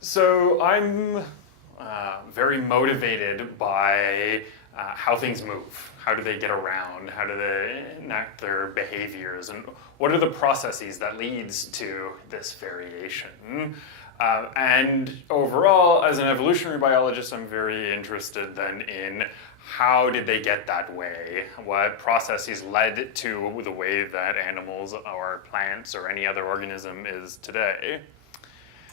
So I'm very motivated by how things move. How do they get around? How do they enact their behaviors? And what are the processes that leads to this variation? And overall, as an evolutionary biologist, I'm very interested then in how did they get that way? What processes led to the way that animals or plants or any other organism is today?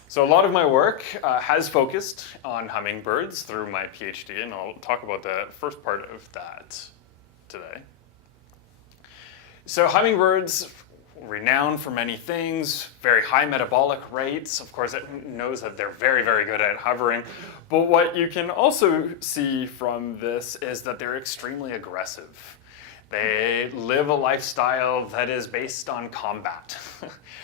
So a lot of my work has focused on hummingbirds through my PhD, and I'll talk about the first part of that today. So hummingbirds, renowned for many things, very high metabolic rates. Of course, it knows that they're very, very good at hovering. But what you can also see from this is that they're extremely aggressive. They live a lifestyle that is based on combat.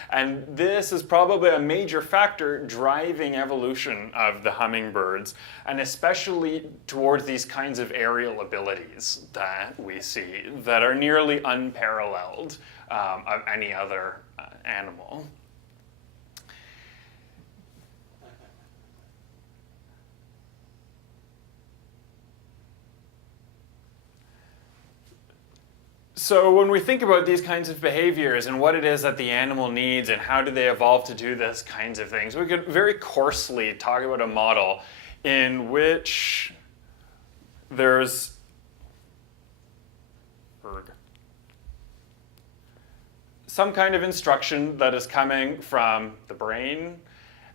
And this is probably a major factor driving evolution of the hummingbirds, and especially towards these kinds of aerial abilities that we see that are nearly unparalleled of any other animal. So when we think about these kinds of behaviors and what it is that the animal needs and how do they evolve to do this kinds of things, we could very coarsely talk about a model in which there's some kind of instruction that is coming from the brain,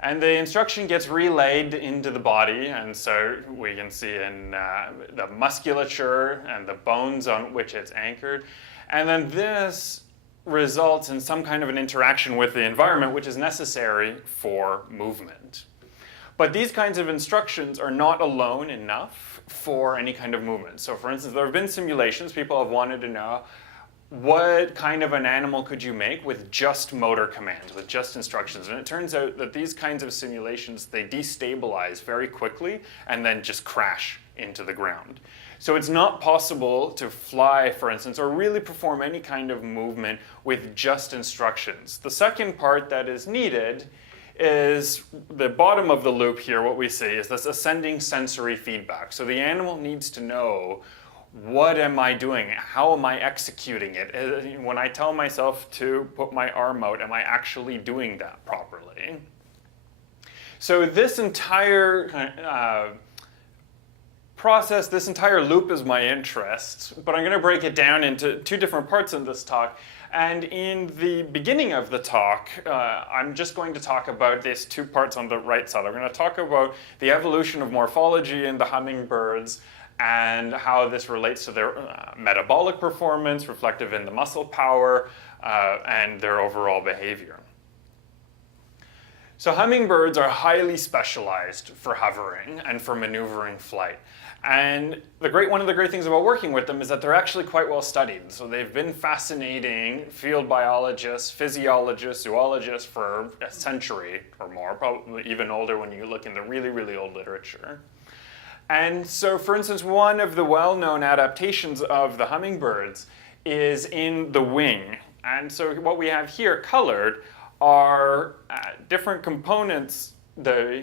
and the instruction gets relayed into the body, and so we can see in the musculature and the bones on which it's anchored. And then this results in some kind of an interaction with the environment which is necessary for movement. But these kinds of instructions are not alone enough for any kind of movement. So for instance, there have been simulations. People have wanted to know what kind of an animal could you make with just motor commands, with just instructions? And it turns out that these kinds of simulations, they destabilize very quickly and then just crash into the ground. So it's not possible to fly, for instance, or really perform any kind of movement with just instructions. The second part that is needed is the bottom of the loop here. What we see is this ascending sensory feedback. So the animal needs to know, what am I doing? How am I executing it? When I tell myself to put my arm out, am I actually doing that properly? So this entire process, this entire loop is my interest, but I'm going to break it down into two different parts in this talk. And in the beginning of the talk, I'm just going to talk about these two parts on the right side. I'm going to talk about the evolution of morphology in the hummingbirds and how this relates to their metabolic performance, reflective in the muscle power, and their overall behavior. So hummingbirds are highly specialized for hovering and for maneuvering flight. And one of the great things about working with them is that they're actually quite well studied. So they've been fascinating field biologists, physiologists, zoologists for a century or more, probably even older when you look in the really, really old literature. And so, for instance, one of the well-known adaptations of the hummingbirds is in the wing. And so what we have here colored are different components, the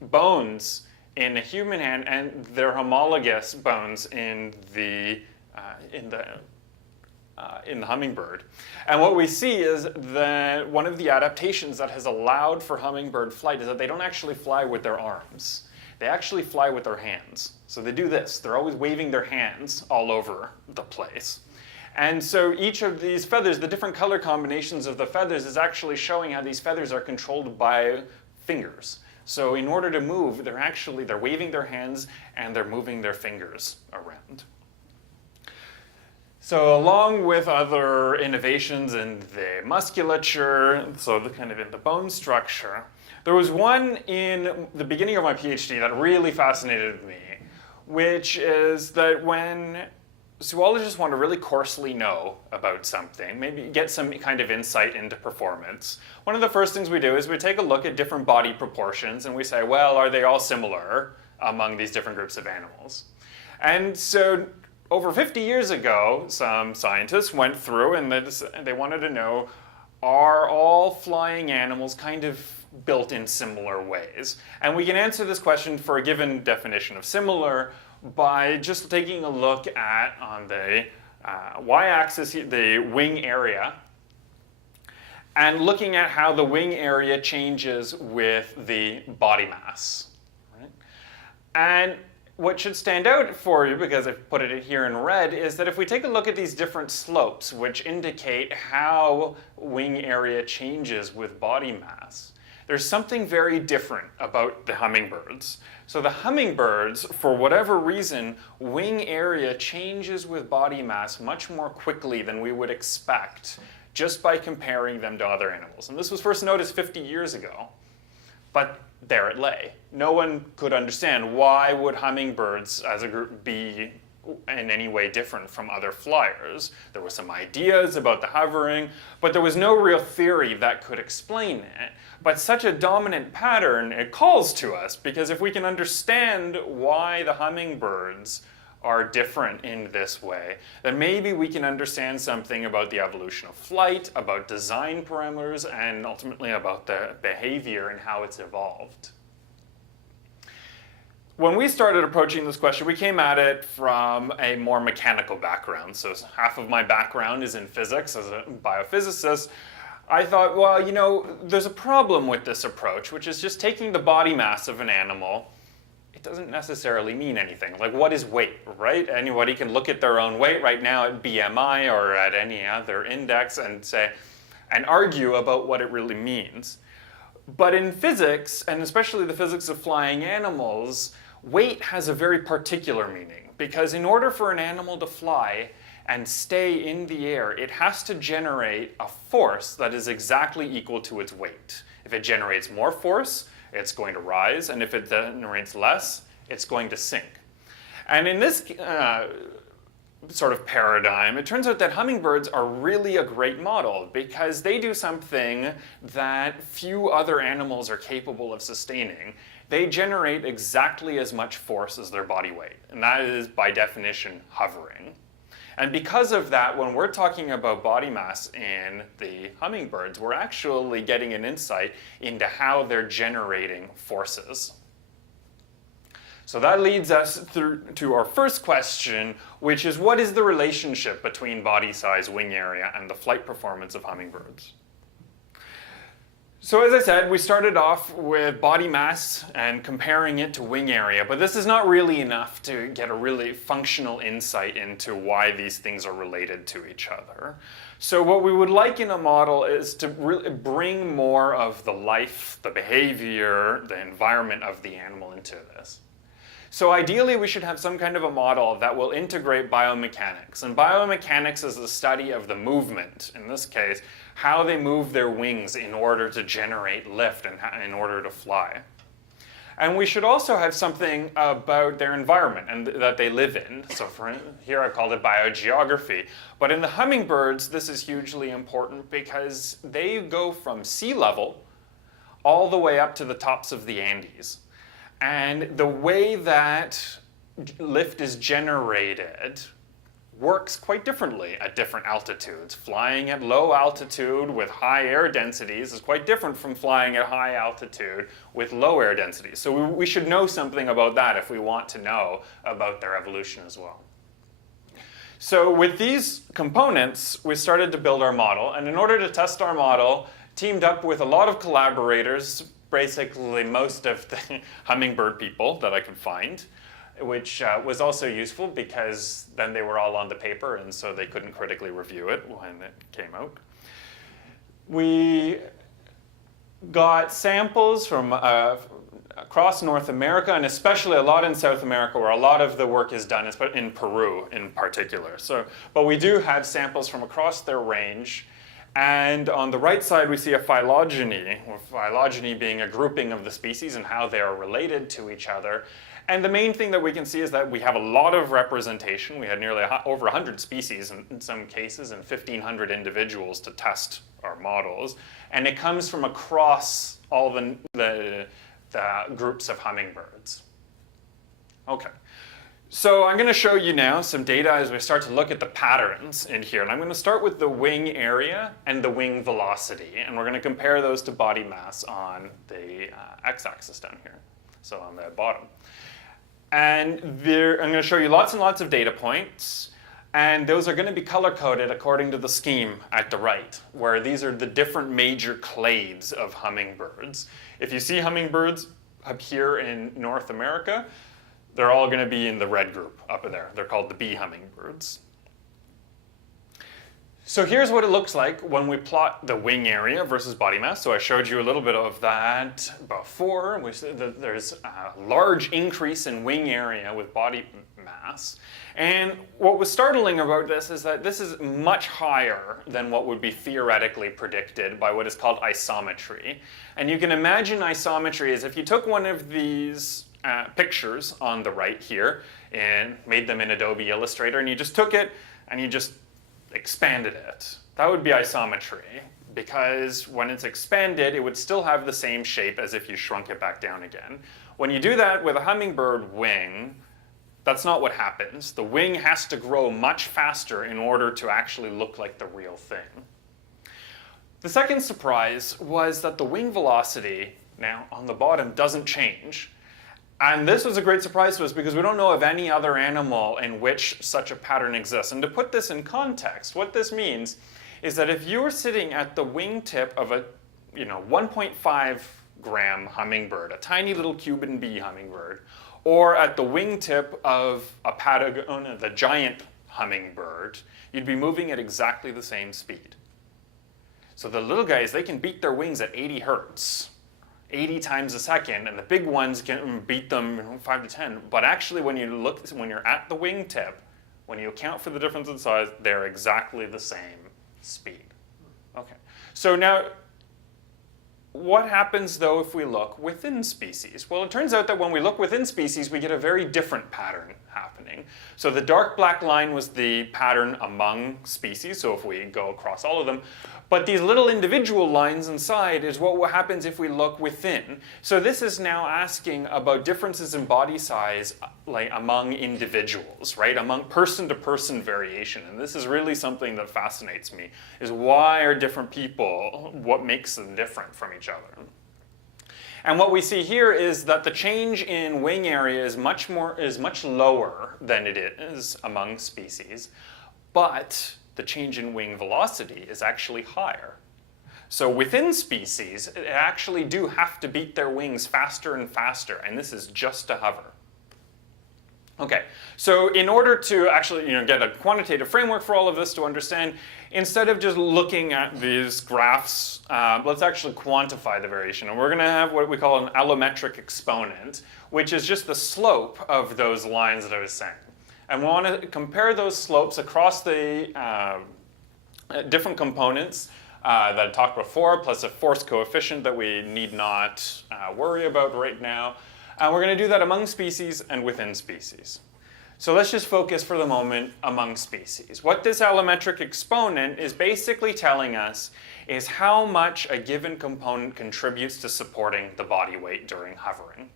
bones in a human hand and their homologous bones in the hummingbird. And what we see is that one of the adaptations that has allowed for hummingbird flight is that they don't actually fly with their arms. They actually fly with their hands. So they do this. They're always waving their hands all over the place. And so each of these feathers, the different color combinations of the feathers is actually showing how these feathers are controlled by fingers. So in order to move, they're waving their hands and they're moving their fingers around. So along with other innovations in the musculature, so kind of in the bone structure, there was one in the beginning of my PhD that really fascinated me, which is that when zoologists want to really coarsely know about something, maybe get some kind of insight into performance, one of the first things we do is we take a look at different body proportions and we say, well, are they all similar among these different groups of animals? And so over 50 years ago, some scientists went through and they wanted to know, are all flying animals kind of built in similar ways. And we can answer this question for a given definition of similar by just taking a look at, on the y-axis, the wing area, and looking at how the wing area changes with the body mass. Right? And what should stand out for you, because I've put it here in red, is that if we take a look at these different slopes, which indicate how wing area changes with body mass, there's something very different about the hummingbirds. So the hummingbirds, for whatever reason, wing area changes with body mass much more quickly than we would expect just by comparing them to other animals. And this was first noticed 50 years ago, but there it lay. No one could understand why would hummingbirds as a group be in any way different from other flyers. There were some ideas about the hovering, but there was no real theory that could explain it. But such a dominant pattern, it calls to us, because if we can understand why the hummingbirds are different in this way, then maybe we can understand something about the evolution of flight, about design parameters, and ultimately about the behavior and how it's evolved. When we started approaching this question, we came at it from a more mechanical background. So half of my background is in physics as a biophysicist. I thought, well, you know, there's a problem with this approach, which is just taking the body mass of an animal. It doesn't necessarily mean anything. Like, what is weight, right? Anybody can look at their own weight right now at BMI or at any other index and say, and argue about what it really means. But in physics, and especially the physics of flying animals, weight has a very particular meaning, because in order for an animal to fly and stay in the air, it has to generate a force that is exactly equal to its weight. If it generates more force, it's going to rise, and if it generates less, it's going to sink. And in this sort of paradigm, it turns out that hummingbirds are really a great model, because they do something that few other animals are capable of sustaining. They generate exactly as much force as their body weight, and that is, by definition, hovering. And because of that, when we're talking about body mass in the hummingbirds, we're actually getting an insight into how they're generating forces. So that leads us through to our first question, which is, what is the relationship between body size, wing area, and the flight performance of hummingbirds? So as I said, we started off with body mass and comparing it to wing area, but this is not really enough to get a really functional insight into why these things are related to each other. So what we would like in a model is to really bring more of the life, the behavior, the environment of the animal into this. So ideally, we should have some kind of a model that will integrate biomechanics. And biomechanics is the study of the movement, in this case, how they move their wings in order to generate lift and in order to fly. And we should also have something about their environment and that they live in. So for here I called it biogeography. But in the hummingbirds, this is hugely important because they go from sea level all the way up to the tops of the Andes. And the way that lift is generated works quite differently at different altitudes. Flying at low altitude with high air densities is quite different from flying at high altitude with low air densities. So we should know something about that if we want to know about their evolution as well. So with these components, we started to build our model. And in order to test our model, teamed up with a lot of collaborators, basically most of the hummingbird people that I could find, which was also useful because then they were all on the paper and so they couldn't critically review it when it came out. We got samples from across North America, and especially a lot in South America where a lot of the work is done, in Peru in particular. But we do have samples from across their range. And on the right side, we see a phylogeny, with phylogeny being a grouping of the species and how they are related to each other. And the main thing that we can see is that we have a lot of representation. We had nearly over 100 species in some cases and 1,500 individuals to test our models. And it comes from across all the groups of hummingbirds. Okay. So I'm going to show you now some data as we start to look at the patterns in here. And I'm going to start with the wing area and the wing velocity. And we're going to compare those to body mass on the x-axis down here, so on the bottom. And I'm going to show you lots and lots of data points. And those are going to be color-coded according to the scheme at the right, where these are the different major clades of hummingbirds. If you see hummingbirds up here in North America, they're all going to be in the red group up there. They're called the bee hummingbirds. So here's what it looks like when we plot the wing area versus body mass. So I showed you a little bit of that before. We said that there's a large increase in wing area with body mass. And what was startling about this is that this is much higher than what would be theoretically predicted by what is called isometry. And you can imagine isometry as if you took one of these pictures on the right here and made them in Adobe Illustrator, and you just took it and you just expanded it. That would be isometry, because when it's expanded, it would still have the same shape as if you shrunk it back down again. When you do that with a hummingbird wing, that's not what happens. The wing has to grow much faster in order to actually look like the real thing. The second surprise was that the wing velocity, now on the bottom, doesn't change. And this was a great surprise to us because we don't know of any other animal in which such a pattern exists. And to put this in context, what this means is that if you were sitting at the wingtip of a 1.5 gram hummingbird, a tiny little Cuban bee hummingbird, or at the wingtip of a Patagonia, the giant hummingbird, you'd be moving at exactly the same speed. So the little guys, they can beat their wings at 80 hertz. 80 times a second, and the big ones can beat them 5 to 10. But actually, when you're at the wingtip, when you account for the difference in size, they're exactly the same speed. Okay. So now, what happens though if we look within species? Well, it turns out that when we look within species, we get a very different pattern happening. So the dark black line was the pattern among species, so if we go across all of them. But these little individual lines inside is what happens if we look within. So this is now asking about differences in body size like among individuals, right? Among person-to-person variation. And this is really something that fascinates me, is why are different people, what makes them different from each other? And what we see here is that the change in wing area is much lower than it is among species, but the change in wing velocity is actually higher. So within species, they actually do have to beat their wings faster and faster, and this is just to hover. Okay, so in order to actually get a quantitative framework for all of this to understand, instead of just looking at these graphs, let's actually quantify the variation. And we're going to have what we call an allometric exponent, which is just the slope of those lines that I was saying. And we want to compare those slopes across the different components that I talked before, plus a force coefficient that we need not worry about right now. And we're going to do that among species and within species. So let's just focus for the moment among species. What this allometric exponent is basically telling us is how much a given component contributes to supporting the body weight during hovering.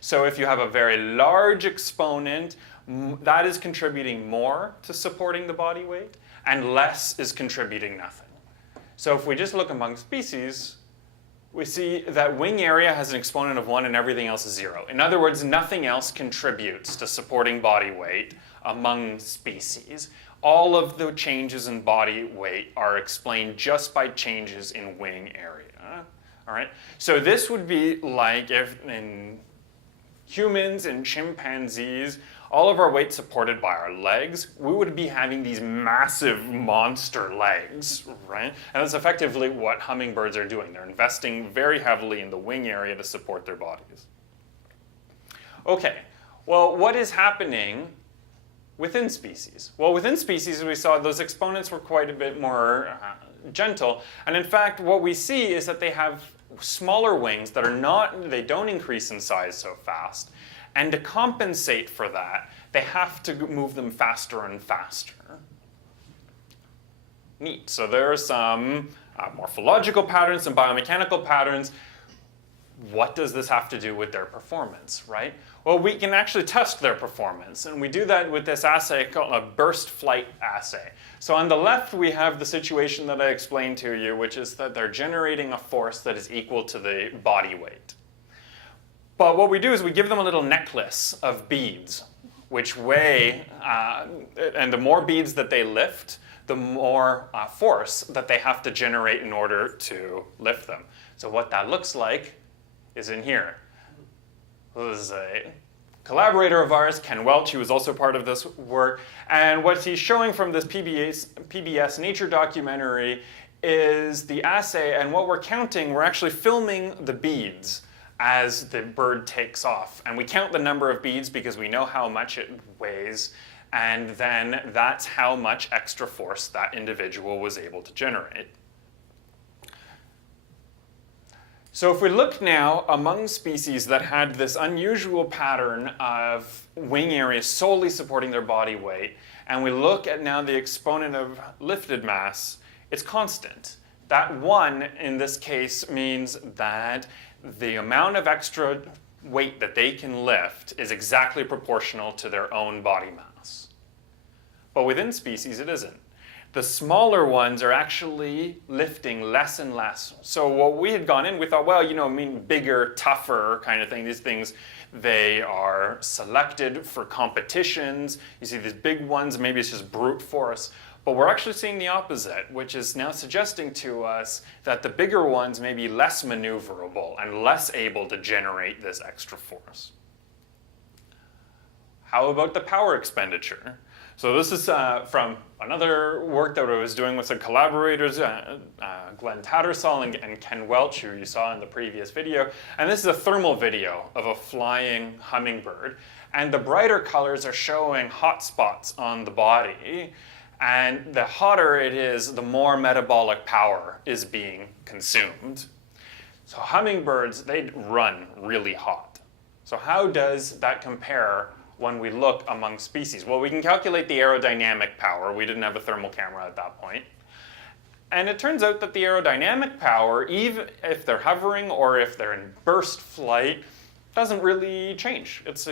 So if you have a very large exponent, that is contributing more to supporting the body weight, and less is contributing nothing. So if we just look among species, we see that wing area has an exponent of 1 and everything else is 0. In other words, nothing else contributes to supporting body weight among species. All of the changes in body weight are explained just by changes in wing area. All right? So this would be like if in humans and chimpanzees, all of our weight supported by our legs, we would be having these massive monster legs, right? And that's effectively what hummingbirds are doing. They're investing very heavily in the wing area to support their bodies. Okay, well, what is happening within species? Well, within species, we saw those exponents were quite a bit more gentle. And in fact, what we see is that they have smaller wings that they don't increase in size so fast. And to compensate for that, they have to move them faster and faster. Neat. So there are some morphological patterns, some biomechanical patterns. what does this have to do with their performance, right? Well, we can actually test their performance, and we do that with this assay called a burst flight assay. So on the left, we have the situation that I explained to you, which is that they're generating a force that is equal to the body weight. But what we do is we give them a little necklace of beads, which weigh, and the more beads that they lift, the more force that they have to generate in order to lift them. So what that looks like is in here. This is a collaborator of ours, Ken Welch, who was also part of this work. And what he's showing from this PBS Nature documentary is the assay, and what we're counting, we're actually filming the beads as the bird takes off. And we count the number of beads because we know how much it weighs, and then that's how much extra force that individual was able to generate. So if we look now among species that had this unusual pattern of wing areas solely supporting their body weight, and we look at now the exponent of lifted mass, it's constant. That 1 in this case means that the amount of extra weight that they can lift is exactly proportional to their own body mass. But within species, it isn't. The smaller ones are actually lifting less and less. So what we had gone in, we thought, well, bigger, tougher kind of thing. These things, they are selected for competitions. You see these big ones, maybe it's just brute force. But we're actually seeing the opposite, which is now suggesting to us that the bigger ones may be less maneuverable and less able to generate this extra force. How about the power expenditure? So this is from another work that I was doing with some collaborators, Glenn Tattersall and Ken Welch, who you saw in the previous video. And this is a thermal video of a flying hummingbird. And the brighter colors are showing hot spots on the body. And the hotter it is, the more metabolic power is being consumed. So hummingbirds, they run really hot. So how does that compare when we look among species? Well, we can calculate the aerodynamic power. We didn't have a thermal camera at that point. And it turns out that the aerodynamic power, even if they're hovering or if they're in burst flight, doesn't really change. It's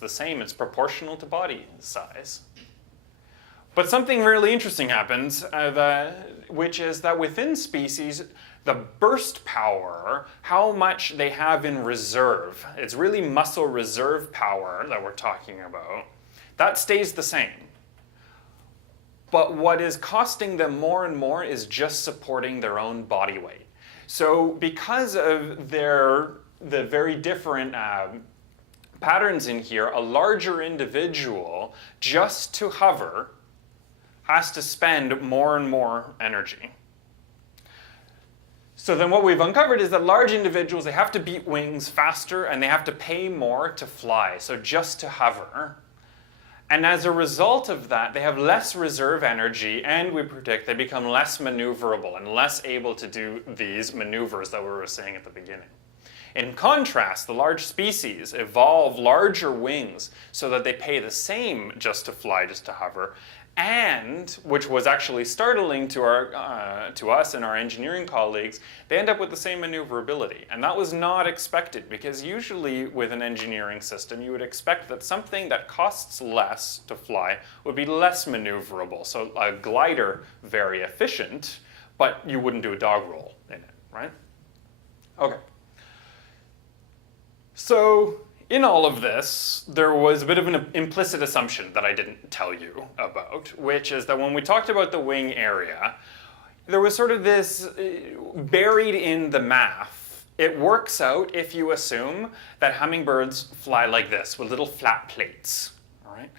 the same. It's proportional to body size. But something really interesting happens, which is that within species, the burst power, how much they have in reserve, it's really muscle reserve power that we're talking about, that stays the same. But what is costing them more and more is just supporting their own body weight. So because of the very different patterns in here, a larger individual, just to hover, has to spend more and more energy. So then what we've uncovered is that large individuals, they have to beat wings faster and they have to pay more to fly, so just to hover. And as a result of that, they have less reserve energy, and we predict they become less maneuverable and less able to do these maneuvers that we were saying at the beginning. In contrast, the large species evolve larger wings so that they pay the same just to fly, just to hover, and, which was actually startling to us and our engineering colleagues, they end up with the same maneuverability. And that was not expected, because usually with an engineering system, you would expect that something that costs less to fly would be less maneuverable. So a glider, very efficient, but you wouldn't do a dog roll in it, right? Okay. So in all of this, there was a bit of an implicit assumption that I didn't tell you about, which is that when we talked about the wing area, there was sort of this buried in the math. It works out if you assume that hummingbirds fly like this, with little flat plates, all right?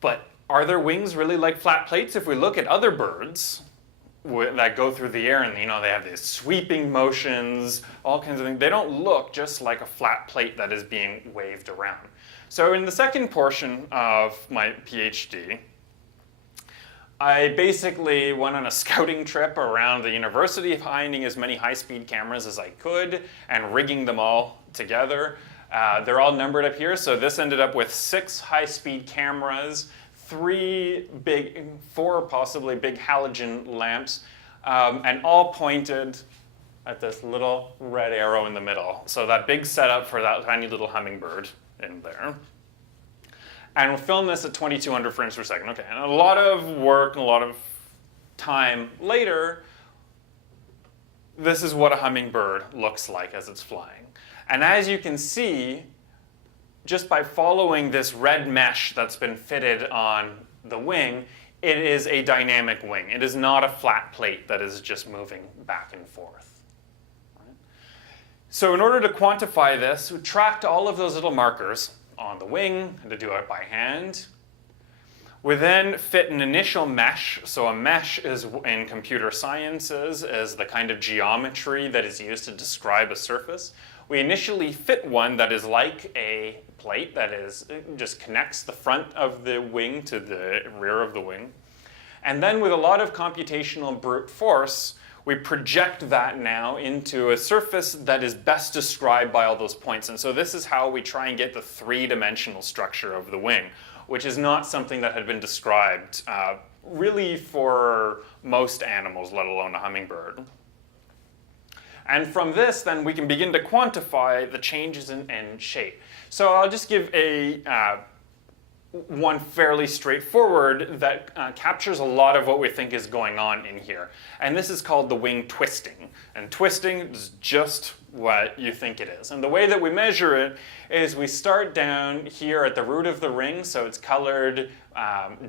But are their wings really like flat plates? If we look at other birds that go through the air and they have these sweeping motions, all kinds of things, they don't look just like a flat plate that is being waved around. So in the second portion of my PhD, I basically went on a scouting trip around the university, finding as many high-speed cameras as I could and rigging them all together. They're all numbered up here, so this ended up with 6 high-speed cameras, 4 possibly big halogen lamps, and all pointed at this little red arrow in the middle. So that big setup for that tiny little hummingbird in there. And we'll film this at 2200 frames per second. Okay, and a lot of work and a lot of time later, this is what a hummingbird looks like as it's flying. And as you can see, just by following this red mesh that's been fitted on the wing, it is a dynamic wing. It is not a flat plate that is just moving back and forth. Right? So in order to quantify this, we tracked all of those little markers on the wing, and to do it by hand. We then fit an initial mesh. So a mesh is, in computer sciences, is the kind of geometry that is used to describe a surface. We initially fit one that is like a plate that is just connects the front of the wing to the rear of the wing. And then with a lot of computational brute force, we project that now into a surface that is best described by all those points. And so this is how we try and get the three-dimensional structure of the wing, which is not something that had been described really for most animals, let alone a hummingbird. And from this, then, we can begin to quantify the changes in shape. So I'll just give one fairly straightforward that captures a lot of what we think is going on in here. And this is called the wing twisting. And twisting is just what you think it is. And the way that we measure it is we start down here at the root of the ring, so it's colored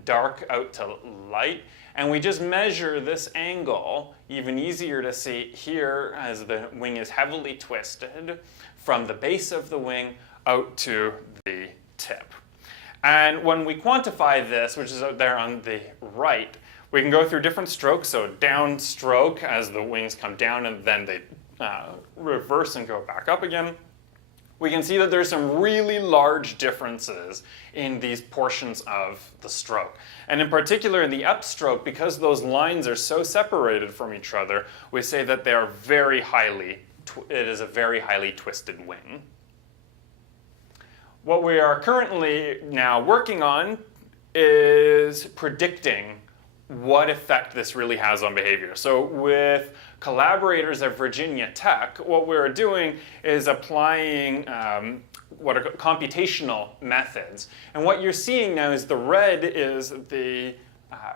dark out to light. And we just measure this angle, even easier to see here as the wing is heavily twisted, from the base of the wing out to the tip. And when we quantify this, which is out there on the right, we can go through different strokes. So down stroke as the wings come down and then they reverse and go back up again. We can see that there's some really large differences in these portions of the stroke. And in particular in the upstroke, because those lines are so separated from each other, we say that they are it is a very highly twisted wing. What we are currently now working on is predicting what effect this really has on behavior. So with collaborators at Virginia Tech, what we're doing is applying what are computational methods. And what you're seeing now is the red is the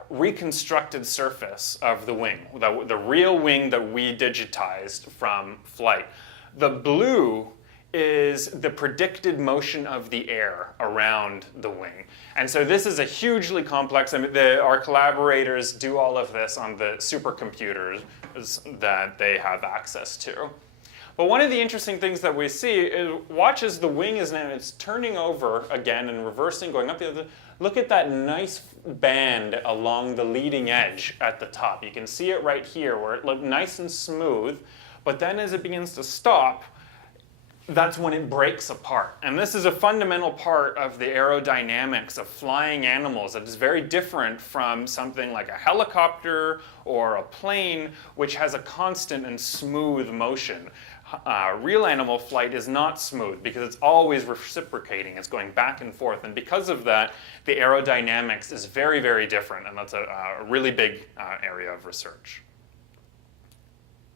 reconstructed surface of the wing, the real wing that we digitized from flight. The blue is the predicted motion of the air around the wing. And so this is a hugely complex, our collaborators do all of this on the supercomputers that they have access to. But one of the interesting things that we see is, watch as the wing is now, it's turning over again and reversing, going up the other. Look at that nice band along the leading edge at the top. You can see it right here where it looked nice and smooth, but then as it begins to stop, that's when it breaks apart. And this is a fundamental part of the aerodynamics of flying animals that is very different from something like a helicopter or a plane, which has a constant and smooth motion. Real animal flight is not smooth because it's always reciprocating. It's going back and forth. And because of that, the aerodynamics is very, very different. And that's a really big area of research.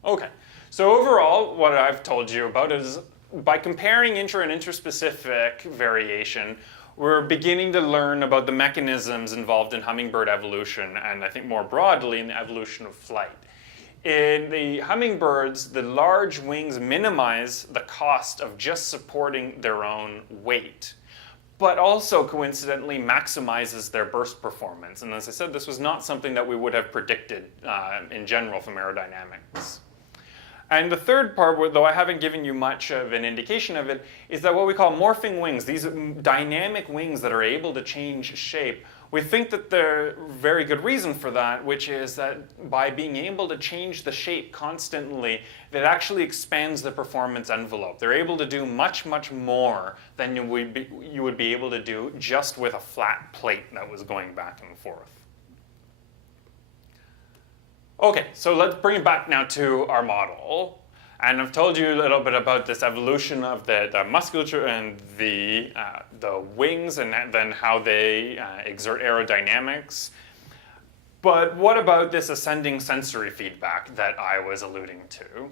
Okay, so overall, what I've told you about is by comparing intra and interspecific variation, we're beginning to learn about the mechanisms involved in hummingbird evolution, and I think more broadly in the evolution of flight. In the hummingbirds, the large wings minimize the cost of just supporting their own weight, but also coincidentally maximizes their burst performance. And as I said, this was not something that we would have predicted in general from aerodynamics. And the third part, though I haven't given you much of an indication of it, is that what we call morphing wings, these dynamic wings that are able to change shape, we think that there's very good reason for that, which is that by being able to change the shape constantly, that actually expands the performance envelope. They're able to do much, much more than you would be able to do just with a flat plate that was going back and forth. Okay, so let's bring it back now to our model. And I've told you a little bit about this evolution of the musculature and the wings and then how they exert aerodynamics. But what about this ascending sensory feedback that I was alluding to?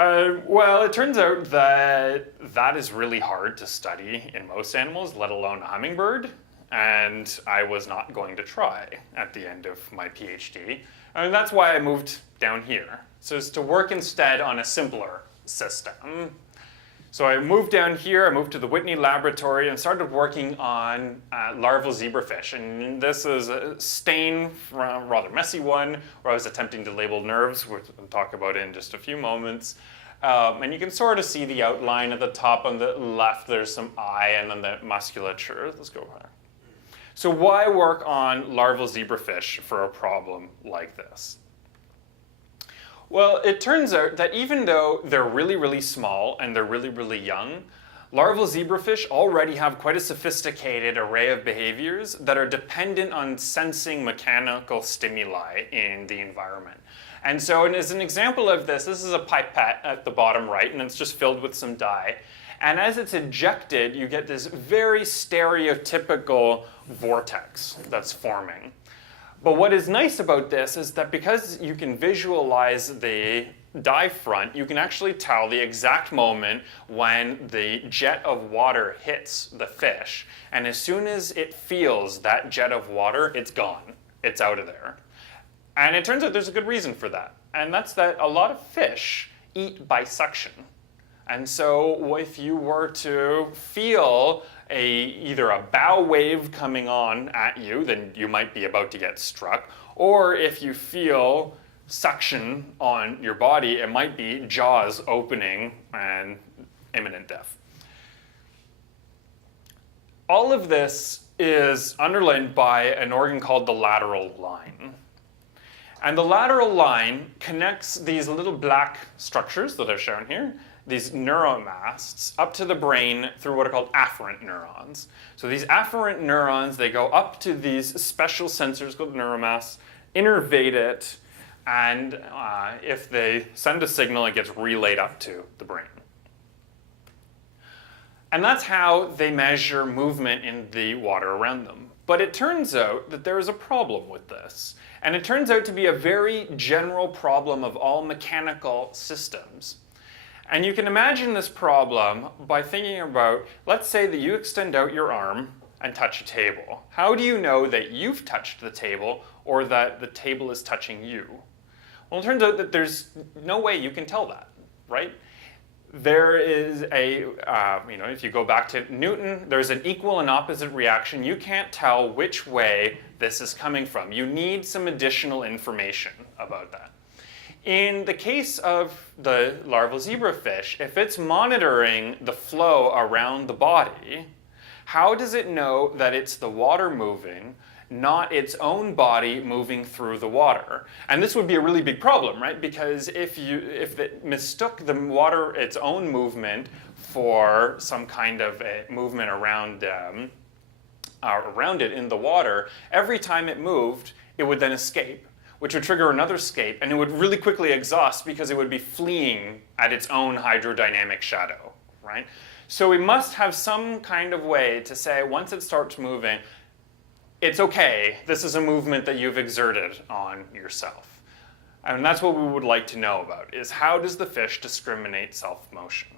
Well, it turns out that that is really hard to study in most animals, let alone a hummingbird. And I was not going to try at the end of my PhD. And that's why I moved down here. So it's to work instead on a simpler system. So I moved down here, I moved to the Whitney Laboratory and started working on larval zebrafish. And this is a stain, from a rather messy one, where I was attempting to label nerves, which we'll talk about in just a few moments. And you can sort of see the outline at the top. On the left, there's some eye and then the musculature. Let's go there. So why work on larval zebrafish for a problem like this? Well, it turns out that even though they're really, really small and they're really, really young, larval zebrafish already have quite a sophisticated array of behaviors that are dependent on sensing mechanical stimuli in the environment. And so as an example of this, this is a pipette at the bottom right, and it's just filled with some dye. And as it's ejected, you get this very stereotypical vortex that's forming. But what is nice about this is that because you can visualize the dye front, you can actually tell the exact moment when the jet of water hits the fish. And as soon as it feels that jet of water, it's gone. It's out of there. And it turns out there's a good reason for that. And that's that a lot of fish eat by suction. And so if you were to feel either a bow wave coming on at you, then you might be about to get struck. Or if you feel suction on your body, it might be jaws opening and imminent death. All of this is underlain by an organ called the lateral line. And the lateral line connects these little black structures that are shown here, these neuromasts, up to the brain through what are called afferent neurons. So these afferent neurons, they go up to these special sensors called neuromasts, innervate it, and if they send a signal, it gets relayed up to the brain. And that's how they measure movement in the water around them. But it turns out that there is a problem with this. And it turns out to be a very general problem of all mechanical systems. And you can imagine this problem by thinking about, let's say that you extend out your arm and touch a table. How do you know that you've touched the table or that the table is touching you? Well, it turns out that there's no way you can tell that, right? There is a, if you go back to Newton, there's an equal and opposite reaction. You can't tell which way this is coming from. You need some additional information about that. In the case of the larval zebrafish, if it's monitoring the flow around the body, how does it know that it's the water moving, not its own body moving through the water? And this would be a really big problem, right? Because if it mistook the water, its own movement, for some kind of a movement around it in the water, every time it moved, it would then escape, which would trigger another escape, and it would really quickly exhaust because it would be fleeing at its own hydrodynamic shadow, right? So we must have some kind of way to say, once it starts moving, it's okay, this is a movement that you've exerted on yourself. And that's what we would like to know about, is how does the fish discriminate self-motion?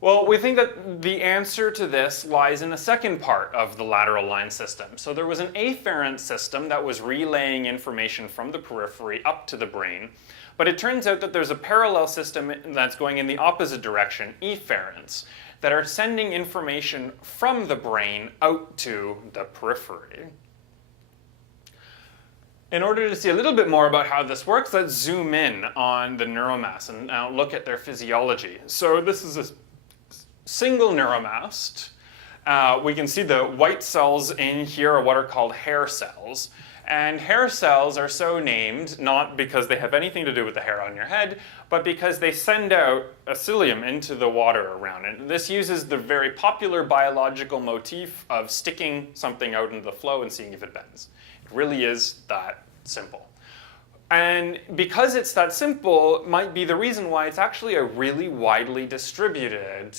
Well, we think that the answer to this lies in the second part of the lateral line system. So there was an afferent system that was relaying information from the periphery up to the brain. But it turns out that there's a parallel system that's going in the opposite direction, efferents, that are sending information from the brain out to the periphery. In order to see a little bit more about how this works, let's zoom in on the neuromass and now look at their physiology. So this is a single neuromast. We can see the white cells in here are what are called hair cells. And hair cells are so named not because they have anything to do with the hair on your head, but because they send out a cilium into the water around it. This uses the very popular biological motif of sticking something out into the flow and seeing if it bends. It really is that simple. And because it's that simple, might be the reason why it's actually a really widely distributed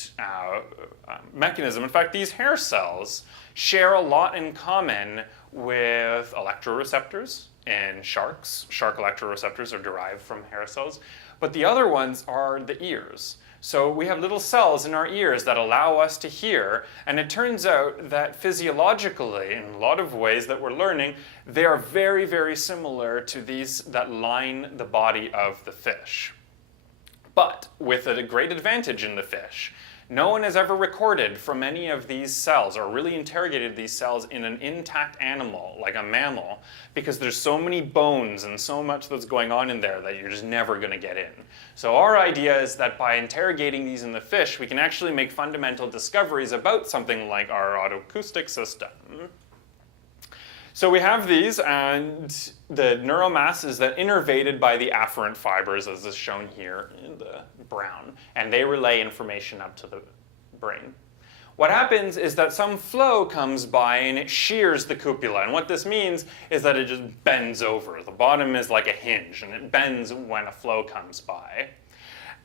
mechanism. In fact, these hair cells share a lot in common with electroreceptors in sharks. Shark electroreceptors are derived from hair cells. But the other ones are the ears. So we have little cells in our ears that allow us to hear, and it turns out that physiologically, in a lot of ways that we're learning, they are very, very similar to these that line the body of the fish. But with a great advantage in the fish. No one has ever recorded from any of these cells or really interrogated these cells in an intact animal, like a mammal, because there's so many bones and so much that's going on in there that you're just never going to get in. So our idea is that by interrogating these in the fish, we can actually make fundamental discoveries about something like our autoacoustic system. So we have these, and the neuromass is then innervated by the afferent fibers, as is shown here in the brown, and they relay information up to the brain. What happens is that some flow comes by and it shears the cupula, and what this means is that it just bends over. The bottom is like a hinge, and it bends when a flow comes by.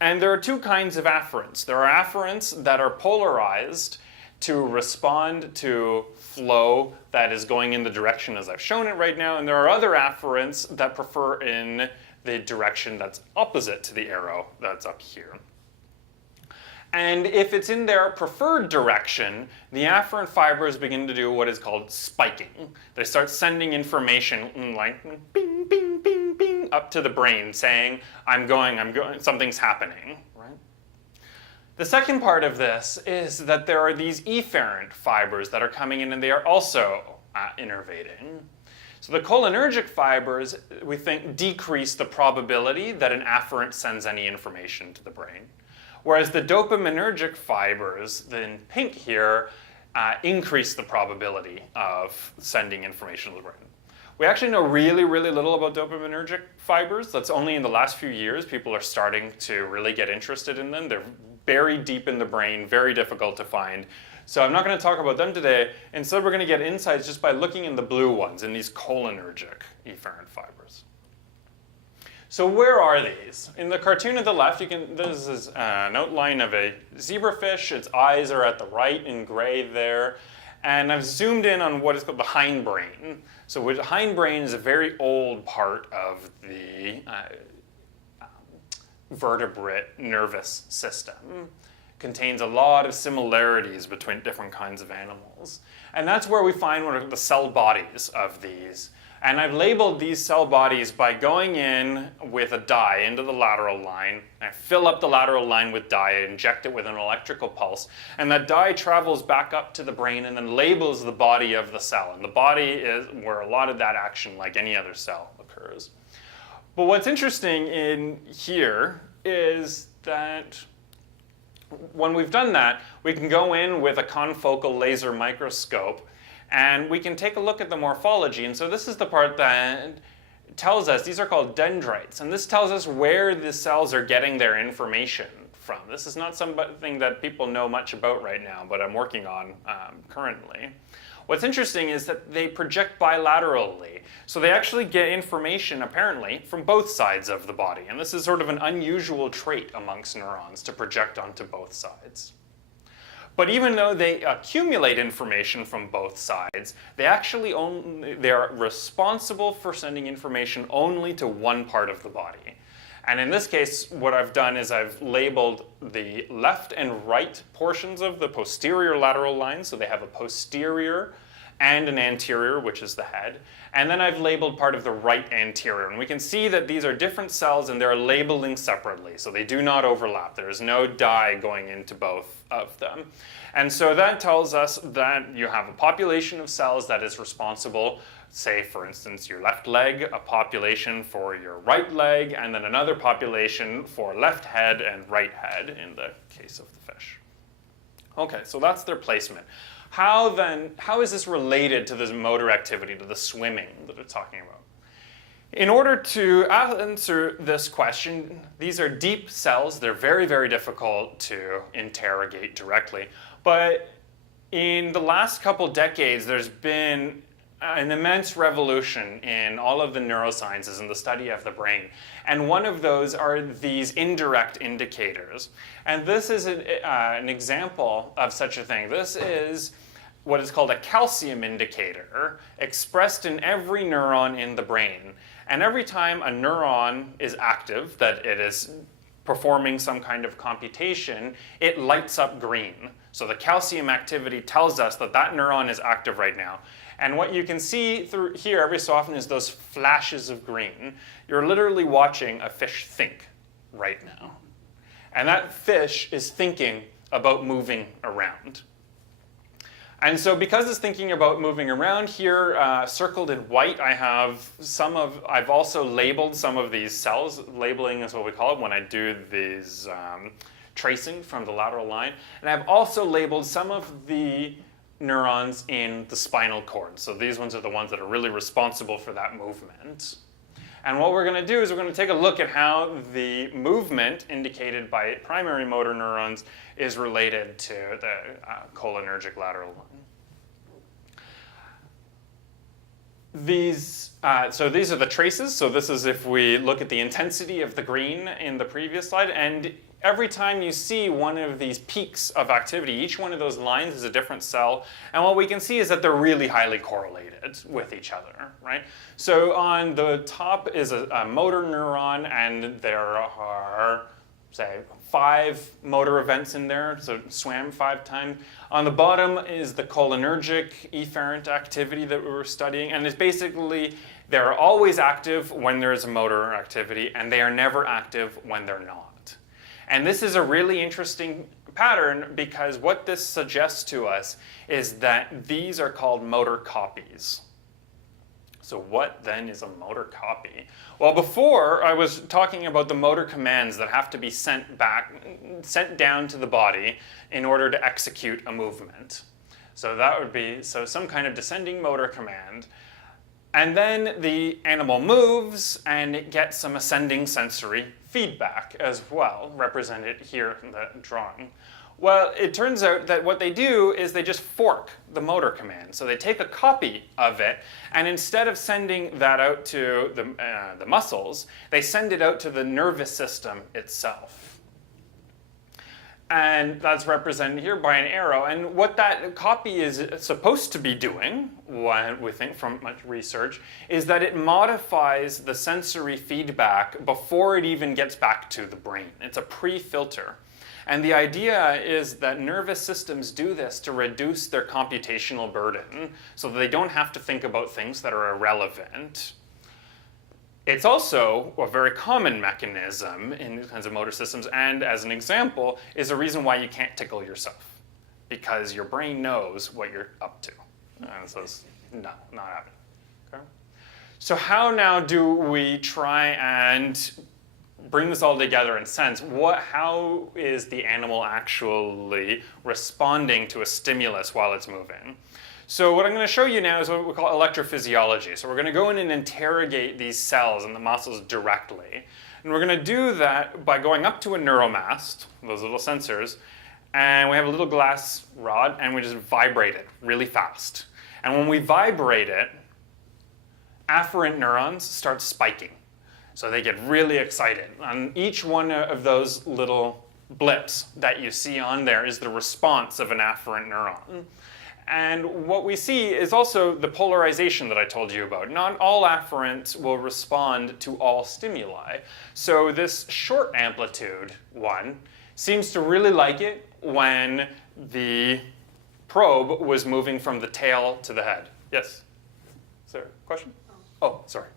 And there are two kinds of afferents. There are afferents that are polarized to respond to flow that is going in the direction as I've shown it right now, and there are other afferents that prefer in the direction that's opposite to the arrow that's up here. And if it's in their preferred direction, the afferent fibers begin to do what is called spiking. They start sending information like bing, bing, bing, bing up to the brain saying, I'm going, something's happening, right? The second part of this is that there are these efferent fibers that are coming in and they are also innervating. So the cholinergic fibers, we think, decrease the probability that an afferent sends any information to the brain. Whereas the dopaminergic fibers, in pink here, increase the probability of sending information to the brain. We actually know really, really little about dopaminergic fibers. That's only in the last few years people are starting to really get interested in them. They're buried deep in the brain, very difficult to find. So I'm not going to talk about them today. Instead, we're going to get insights just by looking in the blue ones, in these cholinergic efferent fibers. So where are these? In the cartoon at the left, this is an outline of a zebrafish. Its eyes are at the right in gray there. And I've zoomed in on what is called the hindbrain. So the hindbrain is a very old part of the vertebrate nervous system. Contains a lot of similarities between different kinds of animals. And that's where we find one of the cell bodies of these. And I've labeled these cell bodies by going in with a dye into the lateral line. I fill up the lateral line with dye, I inject it with an electrical pulse, and that dye travels back up to the brain and then labels the body of the cell. And the body is where a lot of that action, like any other cell, occurs. But what's interesting in here is that when we've done that, we can go in with a confocal laser microscope and we can take a look at the morphology. And so this is the part that tells us, these are called dendrites, and this tells us where the cells are getting their information from. This is not something that people know much about right now, but I'm working on currently. What's interesting is that they project bilaterally. So they actually get information, apparently, from both sides of the body. And this is sort of an unusual trait amongst neurons, to project onto both sides. But even though they accumulate information from both sides, they are responsible for sending information only to one part of the body. And in this case, what I've done is I've labeled the left and right portions of the posterior lateral line. So they have a posterior and an anterior, which is the head. And then I've labeled part of the right anterior. And we can see that these are different cells and they're labeling separately. So they do not overlap. There is no dye going into both of them. And so that tells us that you have a population of cells that is responsible, say, for instance, your left leg, a population for your right leg, and then another population for left head and right head in the case of the fish. Okay, so that's their placement. How is this related to this motor activity, to the swimming that they're talking about? In order to answer this question, these are deep cells. They're very, very difficult to interrogate directly. But in the last couple decades, there's been an immense revolution in all of the neurosciences and the study of the brain. And one of those are these indirect indicators. And this is an example of such a thing. This is what is called a calcium indicator expressed in every neuron in the brain. And every time a neuron is active, that it is performing some kind of computation, it lights up green. So the calcium activity tells us that that neuron is active right now. And what you can see through here every so often is those flashes of green. You're literally watching a fish think right now. And that fish is thinking about moving around. And so because it's thinking about moving around here, circled in white, I've also labeled some of these cells. Labeling is what we call it when I do these tracing from the lateral line. And I've also labeled some of the neurons in the spinal cord. So these ones are the ones that are really responsible for that movement. And what we're going to do is we're going to take a look at how the movement indicated by primary motor neurons is related to the cholinergic lateral line. So these are the traces. So this is if we look at the intensity of the green in the previous slide. And every time you see one of these peaks of activity, each one of those lines is a different cell. And what we can see is that they're really highly correlated with each other, right? So on the top is a motor neuron, and there are, say, 5 motor events in there, so swam 5 times. On the bottom is the cholinergic efferent activity that we were studying, and it's basically they're always active when there is a motor activity, and they are never active when they're not. And this is a really interesting pattern because what this suggests to us is that these are called motor copies. So what then is a motor copy? Well, before I was talking about the motor commands that have to be sent down to the body in order to execute a movement. So that would be some kind of descending motor command. And then the animal moves and it gets some ascending sensory feedback as well, represented here in the drawing. Well, it turns out that what they do is they just fork the motor command. So they take a copy of it, and instead of sending that out to the muscles, they send it out to the nervous system itself. And that's represented here by an arrow. And what that copy is supposed to be doing, what we think from much research, is that it modifies the sensory feedback before it even gets back to the brain. It's a pre-filter. And the idea is that nervous systems do this to reduce their computational burden so that they don't have to think about things that are irrelevant. It's also a very common mechanism in these kinds of motor systems, and as an example, is a reason why you can't tickle yourself, because your brain knows what you're up to. And so it's not happening. Okay? So how now do we try and bring this all together and sense how is the animal actually responding to a stimulus while it's moving? So what I'm going to show you now is what we call electrophysiology. So we're going to go in and interrogate these cells and the muscles directly. And we're going to do that by going up to a neuromast, those little sensors, and we have a little glass rod, and we just vibrate it really fast. And when we vibrate it, afferent neurons start spiking. So they get really excited. And each one of those little blips that you see on there is the response of an afferent neuron. And what we see is also the polarization that I told you about. Not all afferents will respond to all stimuli. So this short amplitude one seems to really like it when the probe was moving from the tail to the head. Yes? Is there a question? Oh, sorry.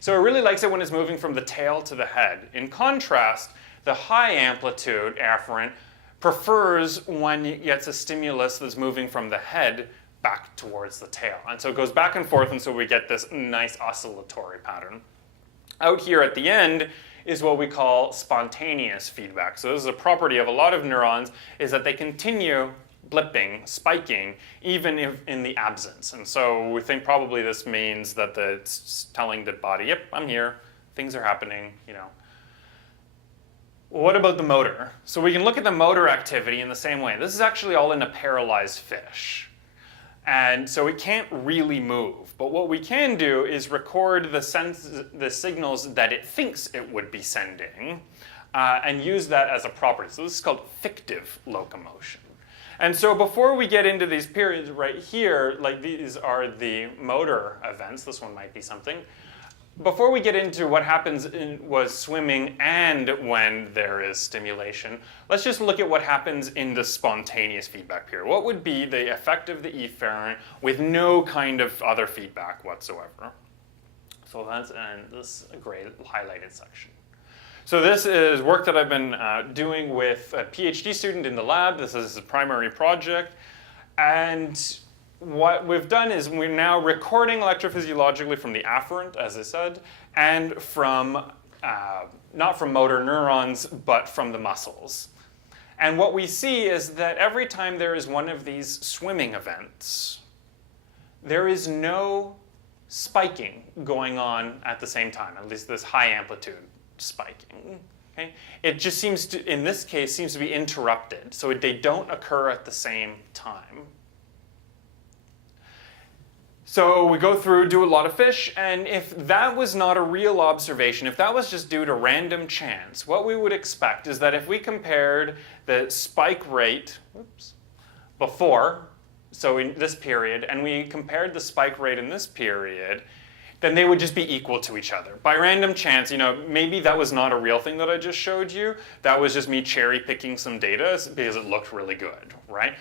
So it really likes it when it's moving from the tail to the head. In contrast, the high amplitude afferent prefers when it gets a stimulus that's moving from the head back towards the tail. And so it goes back and forth, and so we get this nice oscillatory pattern. Out here at the end is what we call spontaneous feedback. So this is a property of a lot of neurons, is that they continue blipping, spiking, even if in the absence. And so we think probably this means that it's telling the body, yep, I'm here, things are happening, you know. Well, what about the motor? So we can look at the motor activity in the same way. This is actually all in a paralyzed fish. And so it can't really move. But what we can do is record the signals that it thinks it would be sending and use that as a property. So this is called fictive locomotion. And so before we get into these periods right here, like these are the motor events, this one might be something. Before we get into what happens was swimming and when there is stimulation, let's just look at what happens in the spontaneous feedback period. What would be the effect of the efferent with no kind of other feedback whatsoever? So that's in this gray highlighted section. So this is work that I've been doing with a PhD student in the lab. This is a primary project. And what we've done is we're now recording electrophysiologically from the afferent, as I said, and from, not from motor neurons, but from the muscles. And what we see is that every time there is one of these swimming events, there is no spiking going on at the same time, at least this high amplitude spiking. Okay? It just seems to, in this case, seems to be interrupted, so they don't occur at the same time. So we go through, do a lot of fish, and if that was not a real observation, if that was just due to random chance, what we would expect is that if we compared the spike rate before, so in this period, and we compared the spike rate in this period, then they would just be equal to each other. By random chance, you know, maybe that was not a real thing that I just showed you. That was just me cherry picking some data because it looked really good, right?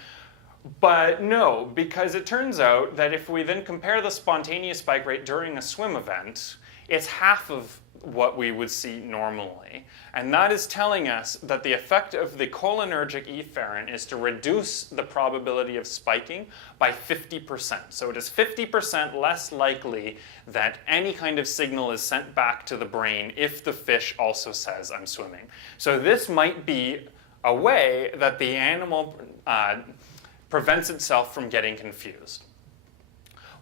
But no, because it turns out that if we then compare the spontaneous spike rate during a swim event, it's half of what we would see normally. And that is telling us that the effect of the cholinergic efferent is to reduce the probability of spiking by 50%. So it is 50% less likely that any kind of signal is sent back to the brain if the fish also says, I'm swimming. So this might be a way that the animal prevents itself from getting confused.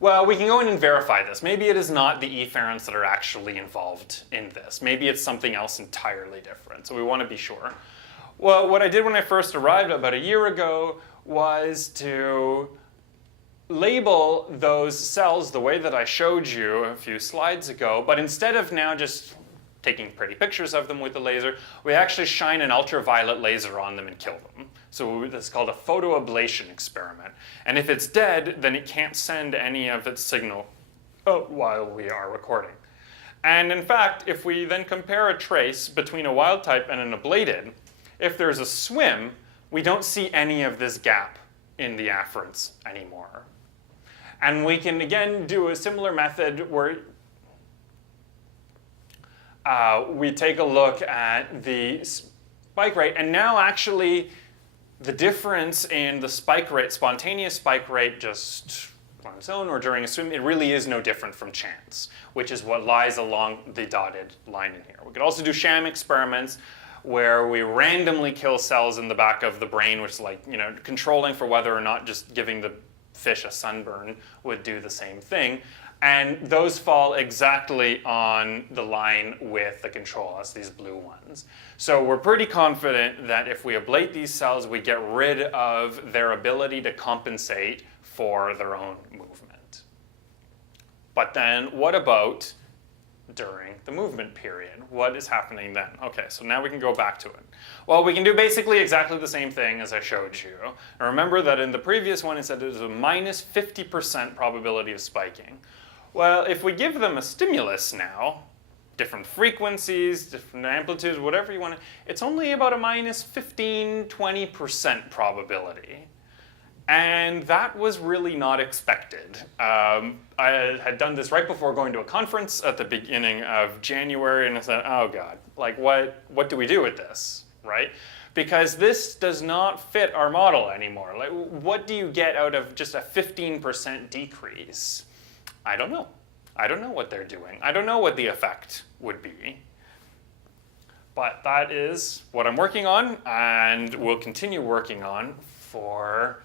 Well, we can go in and verify this. Maybe it is not the efferents that are actually involved in this. Maybe it's something else entirely different, so we want to be sure. Well, what I did when I first arrived about a year ago was to label those cells the way that I showed you a few slides ago, but instead of now just taking pretty pictures of them with the laser, we actually shine an ultraviolet laser on them and kill them. So this is called a photoablation experiment. And if it's dead, then it can't send any of its signal out while we are recording. And in fact, if we then compare a trace between a wild type and an ablated, if there's a swim, we don't see any of this gap in the afferents anymore. And we can again do a similar method where we take a look at the spike rate, and now actually the difference in the spike rate, spontaneous spike rate just on its own or during a swim, it really is no different from chance, which is what lies along the dotted line in here. We could also do sham experiments where we randomly kill cells in the back of the brain, which is like, you know, controlling for whether or not just giving the fish a sunburn would do the same thing. And those fall exactly on the line with the control, that's these blue ones. So we're pretty confident that if we ablate these cells, we get rid of their ability to compensate for their own movement. But then what about during the movement period? What is happening then? Okay, so now we can go back to it. Well, we can do basically exactly the same thing as I showed you. And remember that in the previous one, it said there's a minus 50% probability of spiking. Well, if we give them a stimulus now, different frequencies, different amplitudes, whatever you want to, it's only about a minus 15, 20% probability. And that was really not expected. I had done this right before going to a conference at the beginning of January, and I said, oh God, like what do we do with this, right? Because this does not fit our model anymore. Like, what do you get out of just a 15% decrease? I don't know. I don't know what they're doing. I don't know what the effect would be. But that is what I'm working on, and will continue working on for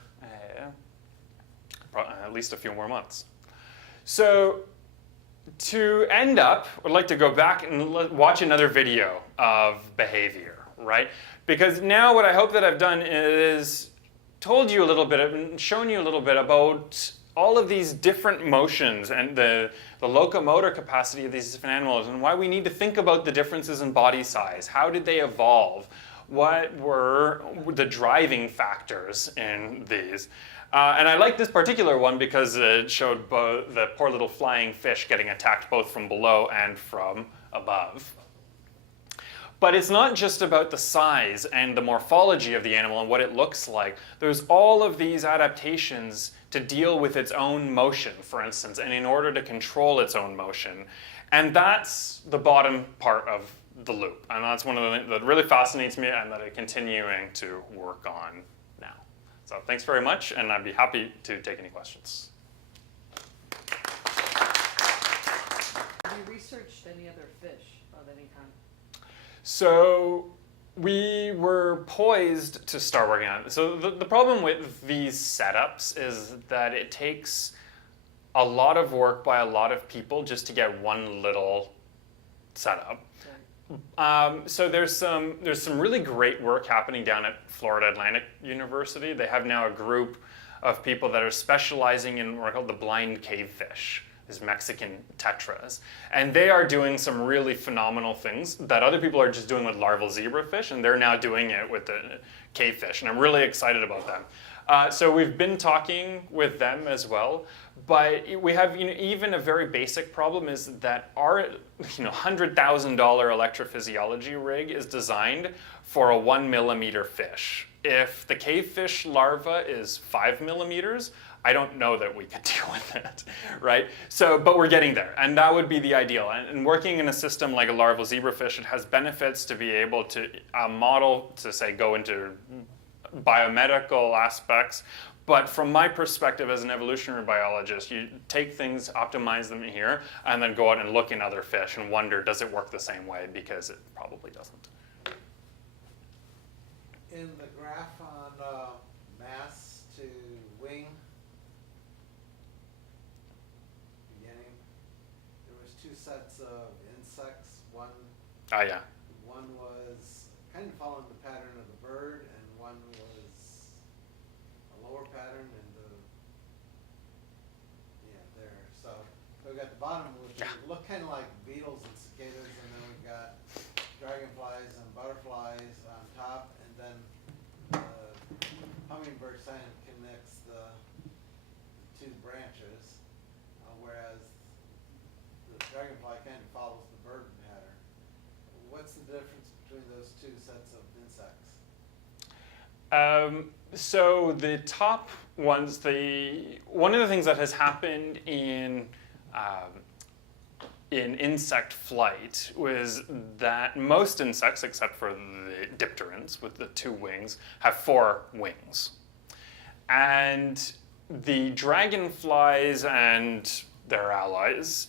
at least a few more months. So to end up, I'd like to go back and watch another video of behavior, right? Because now what I hope that I've done is told you a little bit and shown you a little bit about all of these different motions and the locomotor capacity of these different animals and why we need to think about the differences in body size. How did they evolve? what were the driving factors in these. And I like this particular one because it showed the poor little flying fish getting attacked both from below and from above. But it's not just about the size and the morphology of the animal and what it looks like. There's all of these adaptations to deal with its own motion, for instance, and in order to control its own motion. And that's the bottom part of the loop. And that's one of the things that really fascinates me and that I'm continuing to work on now. So thanks very much, and I'd be happy to take any questions. Have you researched any other fish of any kind? So we were poised to start working on it. So the problem with these setups is that it takes a lot of work by a lot of people just to get one little setup. So there's some really great work happening down at Florida Atlantic University. They have now a group of people that are specializing in what are called the blind cavefish, these Mexican tetras. And they are doing some really phenomenal things that other people are just doing with larval zebrafish, and they're now doing it with the cavefish, and I'm really excited about them. So we've been talking with them as well, but we have even a very basic problem is that our $100,000 electrophysiology rig is designed for a 1 millimeter fish. If the cavefish larva is 5 millimeters, I don't know that we could deal with it, right? So, but we're getting there, and that would be the ideal. And working in a system like a larval zebrafish, it has benefits to be able to model, to say, go into biomedical aspects. But from my perspective as an evolutionary biologist, you take things, optimize them here, and then go out and look in other fish and wonder, does it work the same way? Because it probably doesn't. In the graph on mass to wing, beginning, there was two sets of insects. One was kind of following the pattern of the bird, and one was a lower pattern, and there. So we got the bottom, which look kind of like beetles and cicadas, and then we've got dragonflies and butterflies on top, and then hummingbird sign connects the two branches, whereas the dragonfly kind of follows the bird pattern. What's the difference between those two sets of insects? So the top ones, one of the things that has happened in insect flight was that most insects, except for the dipterans with the 2 wings, have 4 wings. And the dragonflies and their allies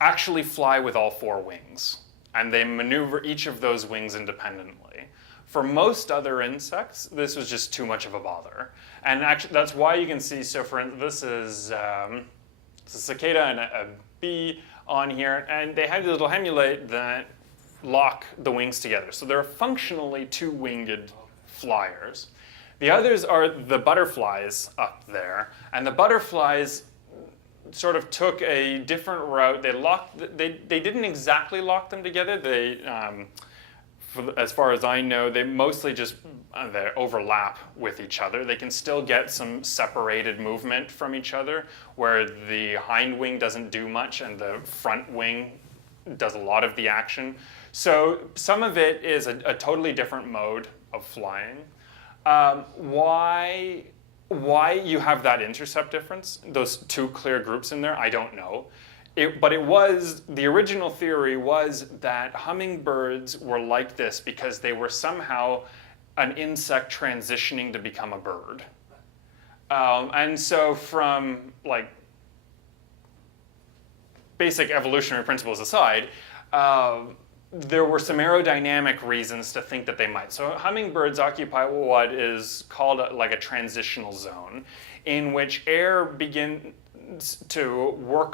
actually fly with all 4 wings, and they maneuver each of those wings independently. For most other insects, this was just too much of a bother. And actually, that's why you can see, so for this is a cicada and a bee on here, and they have these little hemulate that lock the wings together. So they're functionally 2-winged flyers. The others are the butterflies up there, and the butterflies sort of took a different route. They didn't exactly lock them together. They, as far as I know, they mostly just they overlap with each other. They can still get some separated movement from each other, where the hind wing doesn't do much and the front wing does a lot of the action. So some of it is a totally different mode of flying. Why you have that intercept difference, those 2 clear groups in there, I don't know. But the original theory was that hummingbirds were like this because they were somehow an insect transitioning to become a bird. And so from like basic evolutionary principles aside, there were some aerodynamic reasons to think that they might. So hummingbirds occupy what is called like a transitional zone, in which air begins to work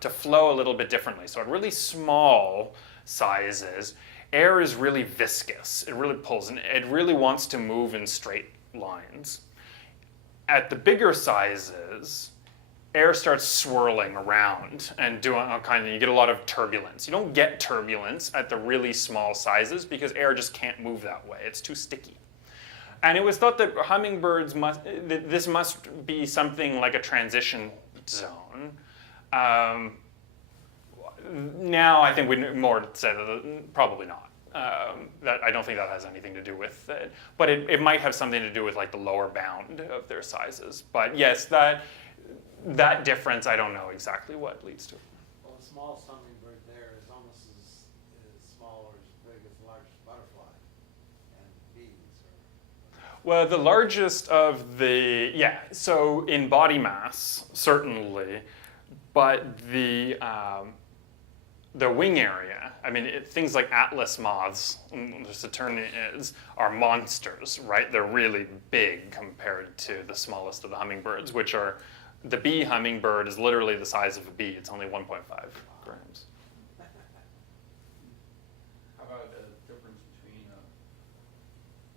to flow a little bit differently. So at really small sizes, air is really viscous. It really pulls, and it really wants to move in straight lines. At the bigger sizes, air starts swirling around and doing all kinds of, you get a lot of turbulence. You don't get turbulence at the really small sizes because air just can't move that way. It's too sticky. And it was thought that hummingbirds this must be something like a transition zone. Now I think we'd more say that probably not. That I don't think that has anything to do with it. But it might have something to do with like the lower bound of their sizes. But yes, that difference, I don't know exactly what leads to it. Well, the smallest hummingbird there is almost as small or as big as the largest butterfly and bees. Well, the largest of the, yeah, so in body mass, certainly, but the wing area, I mean, things like atlas moths, the Saturniids, are monsters, right? They're really big compared to the smallest of the hummingbirds, which are, the bee hummingbird is literally the size of a bee. It's only 1.5 grams. How about the difference between an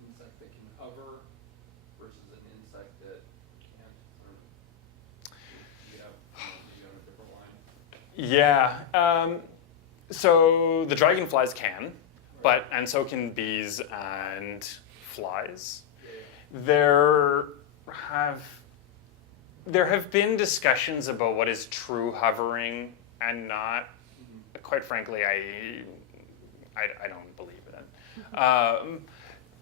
insect that can hover versus an insect that can't? You have maybe on a different line. Yeah. So the dragonflies can, and so can bees and flies. There have been discussions about what is true hovering and not. Quite frankly, I don't believe it.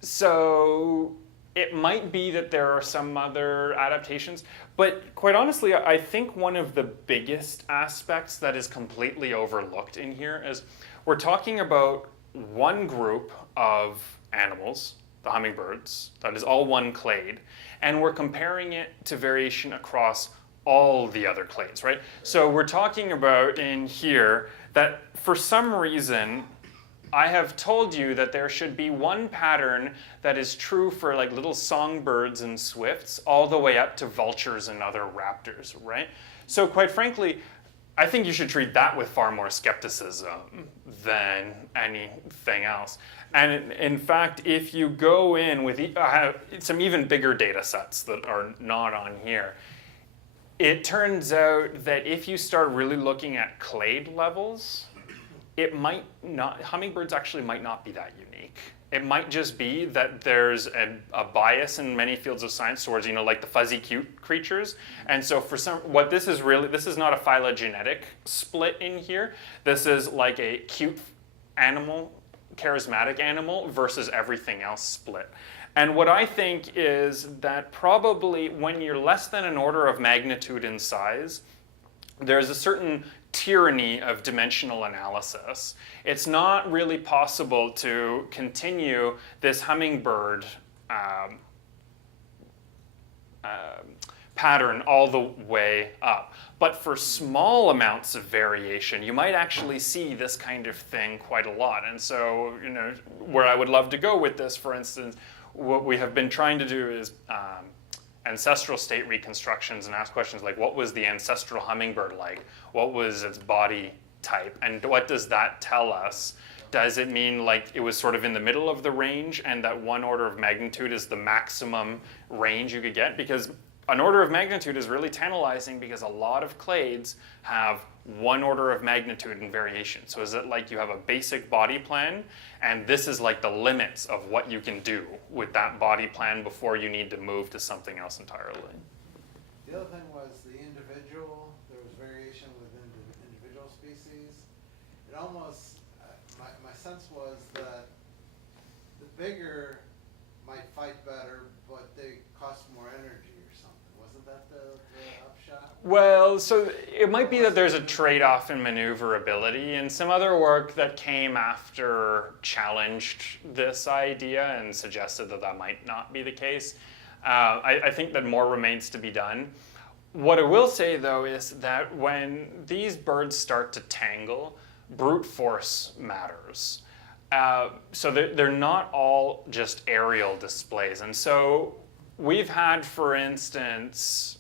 So it might be that there are some other adaptations, but quite honestly, I think one of the biggest aspects that is completely overlooked in here is we're talking about one group of animals, the hummingbirds, that is all one clade, and we're comparing it to variation across all the other clades, right? So we're talking about in here that for some reason, I have told you that there should be one pattern that is true for like little songbirds and swifts all the way up to vultures and other raptors, right? So quite frankly, I think you should treat that with far more skepticism than anything else. And in fact, if you go in with some even bigger data sets that are not on here, it turns out that if you start really looking at clade levels, it might not, hummingbirds actually might not be that unique. It might just be that there's a bias in many fields of science towards, like the fuzzy cute creatures. And so for what this is really, this is not a phylogenetic split in here. This is like a cute animal, charismatic animal versus everything else split. And what I think is that probably when you're less than an order of magnitude in size, there's a certain tyranny of dimensional analysis. It's not really possible to continue this hummingbird pattern all the way up. But for small amounts of variation, you might actually see this kind of thing quite a lot. And so, where I would love to go with this, for instance, what we have been trying to do is ancestral state reconstructions and ask questions like, what was the ancestral hummingbird like? What was its body type? And what does that tell us? Does it mean like it was sort of in the middle of the range and that one order of magnitude is the maximum range you could get? Because an order of magnitude is really tantalizing because a lot of clades have one order of magnitude in variation. So is it like you have a basic body plan and this is like the limits of what you can do with that body plan before you need to move to something else entirely? The other thing was the individual, there was variation within the individual species. It almost, my sense was that the bigger might fight better, but they cost more energy or something. Wasn't that the upshot? Well, so it might be that there's a trade-off in maneuverability, and some other work that came after challenged this idea and suggested that that might not be the case. I think that more remains to be done. What I will say, though, is that when these birds start to tangle, brute force matters. So they're not all just aerial displays. And so we've had, for instance,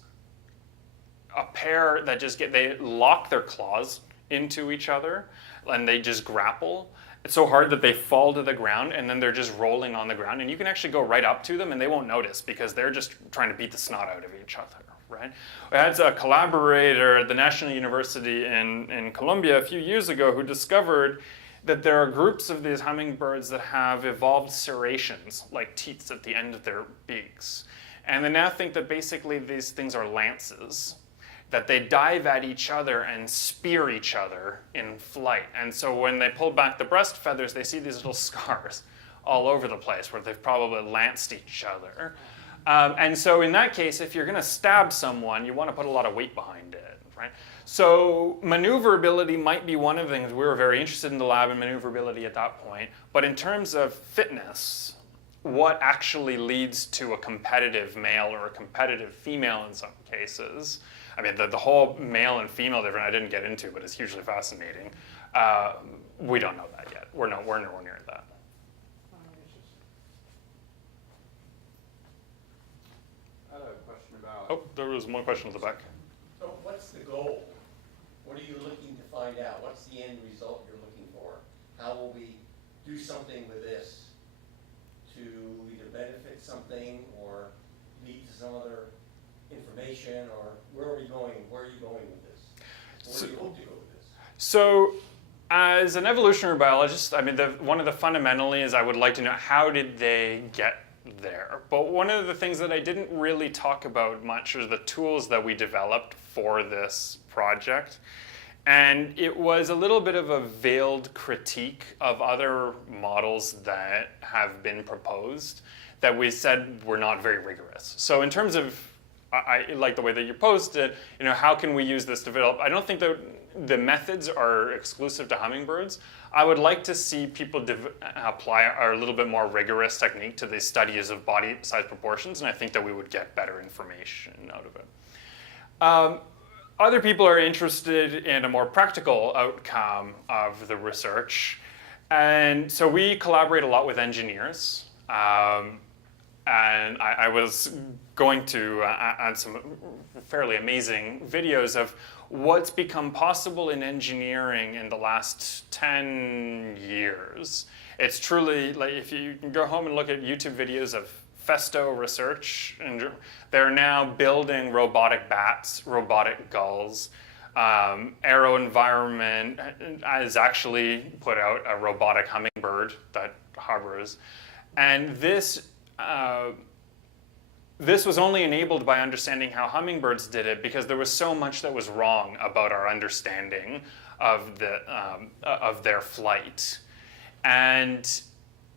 a pair that they lock their claws into each other and they just grapple. It's so hard that they fall to the ground and then they're just rolling on the ground. And you can actually go right up to them and they won't notice because they're just trying to beat the snot out of each other, right? We had a collaborator at the National University in Colombia a few years ago who discovered that there are groups of these hummingbirds that have evolved serrations, like teeth at the end of their beaks. And they now think that basically these things are lances, that they dive at each other and spear each other in flight. And so when they pull back the breast feathers, they see these little scars all over the place where they've probably lanced each other. And so in that case, if you're going to stab someone, you want to put a lot of weight behind it, right? So maneuverability might be one of the things. We were very interested in the lab in maneuverability at that point. But in terms of fitness, what actually leads to a competitive male or a competitive female in some cases? I mean, the whole male and female difference I didn't get into, but it's hugely fascinating. We don't know that yet. We're nowhere near that. I had a question about. Oh, there was one question at the back. So what's the goal? What are you looking to find out? What's the end result you're looking for? How will we do something with this to either benefit something or lead to some other information, or where are we going? Where are you going with this? Where do you hope to go with this? So as an evolutionary biologist, I mean, one of the fundamentally is I would like to know how did they get there. But one of the things that I didn't really talk about much are the tools that we developed for this project. And it was a little bit of a veiled critique of other models that have been proposed that we said were not very rigorous. So in terms of, I like the way that you posed it, how can we use this to develop? I don't think that the methods are exclusive to hummingbirds. I would like to see people apply a little bit more rigorous technique to the studies of body size proportions, and I think that we would get better information out of it. Other people are interested in a more practical outcome of the research. And so we collaborate a lot with engineers. And I was going to add some fairly amazing videos of what's become possible in engineering in the last 10 years. It's truly, like, if you can go home and look at YouTube videos of Festo research, and they're now building robotic bats, robotic gulls. AeroVironment has actually put out a robotic hummingbird that hovers. And this was only enabled by understanding how hummingbirds did it, because there was so much that was wrong about our understanding of their flight. And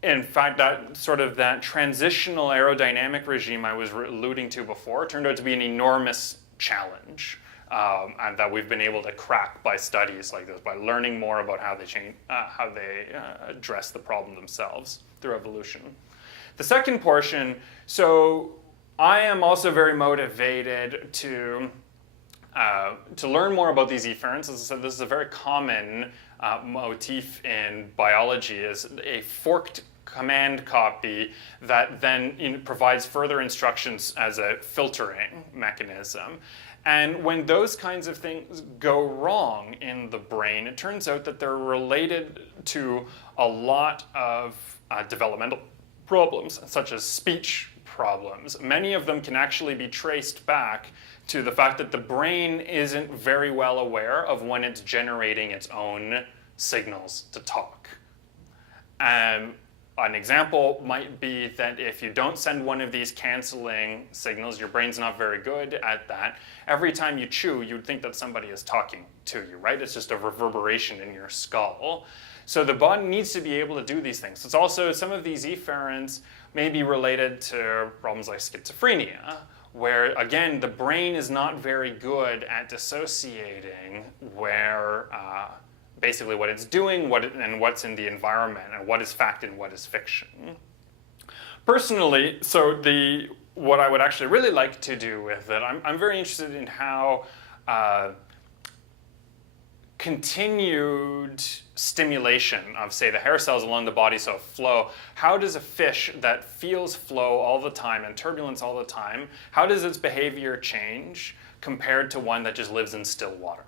in fact, that transitional aerodynamic regime I was alluding to before turned out to be an enormous challenge, and that we've been able to crack by studies like this, by learning more about how they address the problem themselves through evolution. The second portion, so I am also very motivated to learn more about these efferents. As I said, this is a very common motif in biology, is a forked command copy that then provides further instructions as a filtering mechanism. And when those kinds of things go wrong in the brain, it turns out that they're related to a lot of developmental problems, such as speech problems. Many of them can actually be traced back to the fact that the brain isn't very well aware of when it's generating its own signals to talk. An example might be that if you don't send one of these canceling signals, your brain's not very good at that. Every time you chew, you'd think that somebody is talking to you, right? It's just a reverberation in your skull. So the body needs to be able to do these things. It's also, some of these efferents may be related to problems like schizophrenia, where, again, the brain is not very good at dissociating where basically what it's doing, and what's in the environment, and what is fact and what is fiction. Personally, so what I would actually really like to do with it, I'm very interested in how continued stimulation of, say, the hair cells along the body, so flow, how does a fish that feels flow all the time and turbulence all the time, how does its behavior change compared to one that just lives in still water?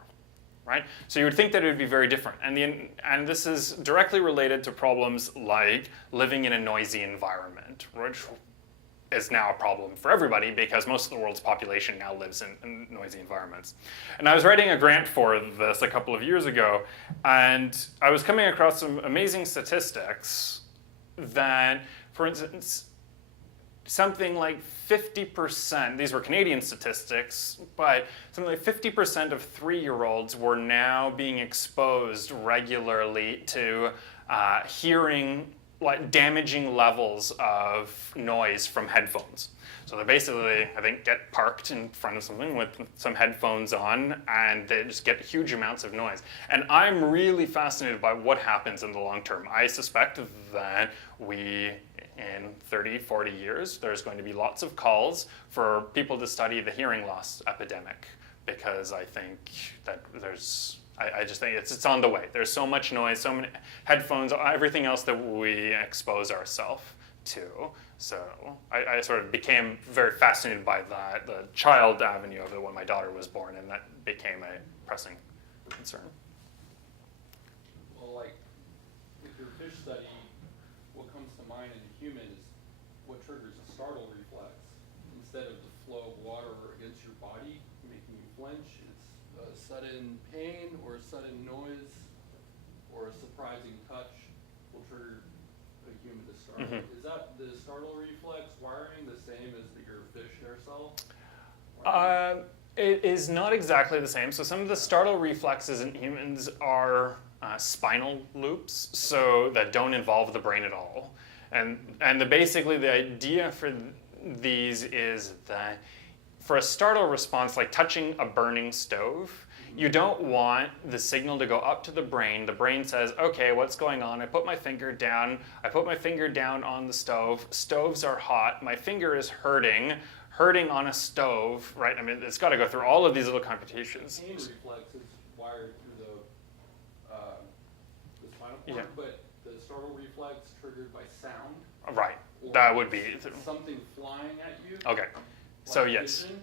Right? So you would think that it would be very different. And this is directly related to problems like living in a noisy environment, is now a problem for everybody because most of the world's population now lives in noisy environments. And I was writing a grant for this a couple of years ago, and I was coming across some amazing statistics that, for instance, something like 50%, these were Canadian statistics, but something like 50% of 3-year-olds were now being exposed regularly to hearing like damaging levels of noise from headphones. So they basically, I think, get parked in front of something with some headphones on, and they just get huge amounts of noise. And I'm really fascinated by what happens in the long term. I suspect that in 30, 40 years, there's going to be lots of calls for people to study the hearing loss epidemic, because I think that I just think it's on the way. There's so much noise, so many headphones, everything else that we expose ourselves to. So I sort of became very fascinated by that, the child avenue of it when my daughter was born, and that became a pressing concern. Well, like with your fish study, what comes to mind in a human is what triggers a startle reflex. Instead of the flow of water against your body, making you flinch, it's a sudden pain or a sudden noise or a surprising touch will trigger a human to startle. Mm-hmm. Is that the startle reflex wiring the same as your fish hair cell? It is not exactly the same. So some of the startle reflexes in humans are spinal loops, so that don't involve the brain at all. And basically the idea for these is that for a startle response, like touching a burning stove, you don't want the signal to go up to the brain. The brain says, okay, what's going on? I put my finger down. I put my finger down on the stove. Stoves are hot. My finger is hurting on a stove, right? I mean, it's got to go through all of these little computations. The pain reflex is wired through the spinal cord, Yeah. but the startle reflex triggered by sound. Right, Or that would be. something flying at you. Okay, so like yes, vision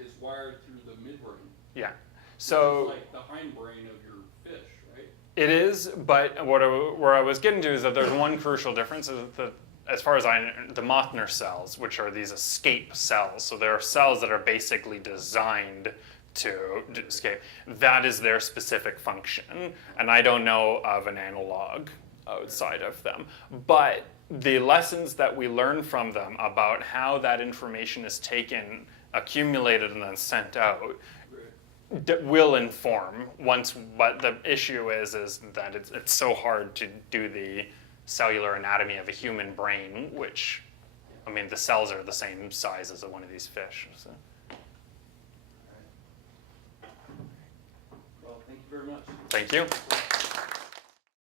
is wired through the midbrain. yeah. Which So is like the hindbrain of your fish, right? it is, but where I was getting to is that there's one crucial difference is that as far as I know, the Mothner cells, which are these escape cells, so there are cells that are basically designed to escape. That is their specific function, and I don't know of an analog outside of them. But the lessons that we learn from them about how that information is taken, accumulated, and then sent out will inform once. But the issue is that it's so hard to do the cellular anatomy of a human brain, which, I mean, the cells are the same size as one of these fish. So. Well, thank you very much. Thank you.